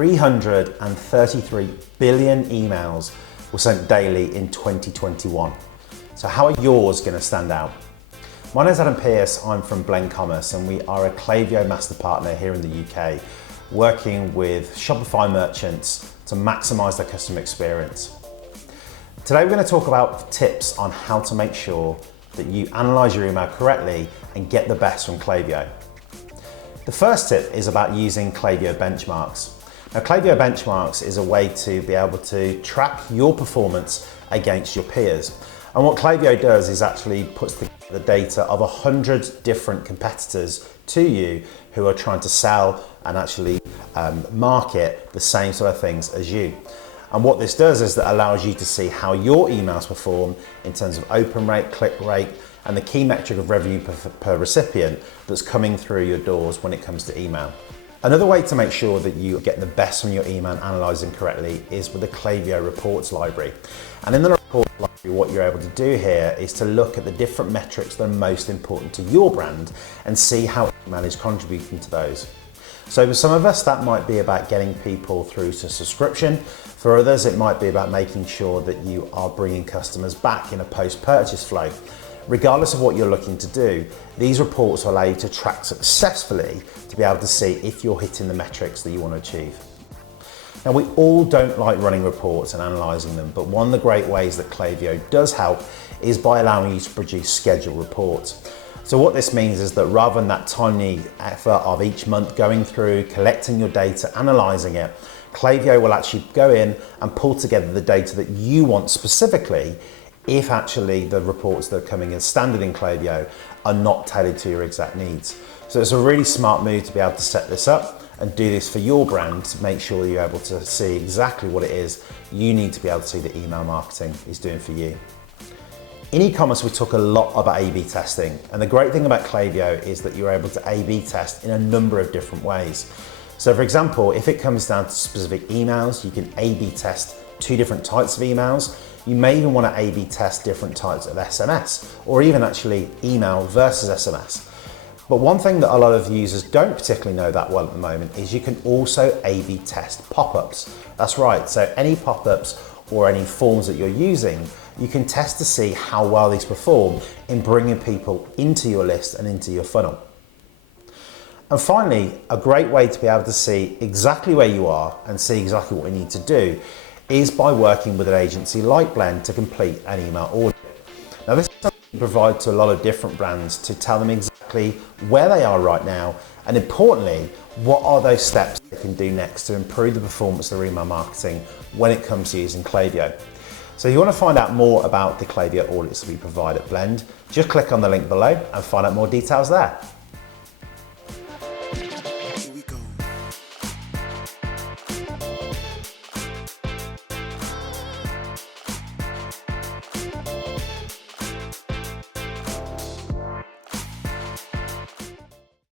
333 billion emails were sent daily in 2021. So how are yours going to stand out? My name is Adam Pearce, I'm from Blend Commerce, and we are a Clavio master partner here in the UK, working with Shopify merchants to maximize their customer experience. Today we're going to talk about tips on how to make sure that you analyze your email correctly and get the best from Clavio. The first tip is about using Clavio benchmarks. Now, Clavio benchmarks is a way to be able to track your performance against your peers. And what Clavio does is actually puts the data of 100 different competitors to you who are trying to sell and actually market the same sort of things as you. And what this does is that allows you to see how your emails perform in terms of open rate, click rate, and the key metric of revenue per recipient that's coming through your doors when it comes to email. Another way to make sure that you get the best from your email and analysing correctly is with the Clavio reports library. And in the reports library, what you're able to do here is to look at the different metrics that are most important to your brand and see how email is contributing to those. So for some of us, that might be about getting people through to subscription. For others, it might be about making sure that you are bringing customers back in a post-purchase flow. Regardless of what you're looking to do, these reports will allow you to track successfully to be able to see if you're hitting the metrics that you want to achieve. Now, we all don't like running reports and analysing them, but one of the great ways that Clavio does help is by allowing you to produce scheduled reports. So what this means is that rather than that timely effort of each month going through, collecting your data, analysing it, Clavio will actually go in and pull together the data that you want specifically if actually the reports that are coming in standard in Clavio are not tailored to your exact needs. So it's a really smart move to be able to set this up and do this for your brand to make sure you're able to see exactly what it is you need to be able to see that email marketing is doing for you. In e-commerce, we talk a lot about A/B testing, and the great thing about Clavio is that you're able to A/B test in a number of different ways. So for example, if it comes down to specific emails, you can A/B test two different types of emails. You may even want to A/B test different types of SMS, or even actually email versus SMS. But one thing that a lot of users don't particularly know that well at the moment is you can also A/B test pop-ups. That's right, so any pop-ups or any forms that you're using, you can test to see how well these perform in bringing people into your list and into your funnel. And finally, a great way to be able to see exactly where you are and see exactly what we need to do is by working with an agency like Blend to complete an email audit. Now, this is something we provide to a lot of different brands to tell them exactly where they are right now, and importantly, what are those steps they can do next to improve the performance of their email marketing when it comes to using Clavio. So if you want to find out more about the Clavio audits that we provide at Blend, just click on the link below and find out more details there.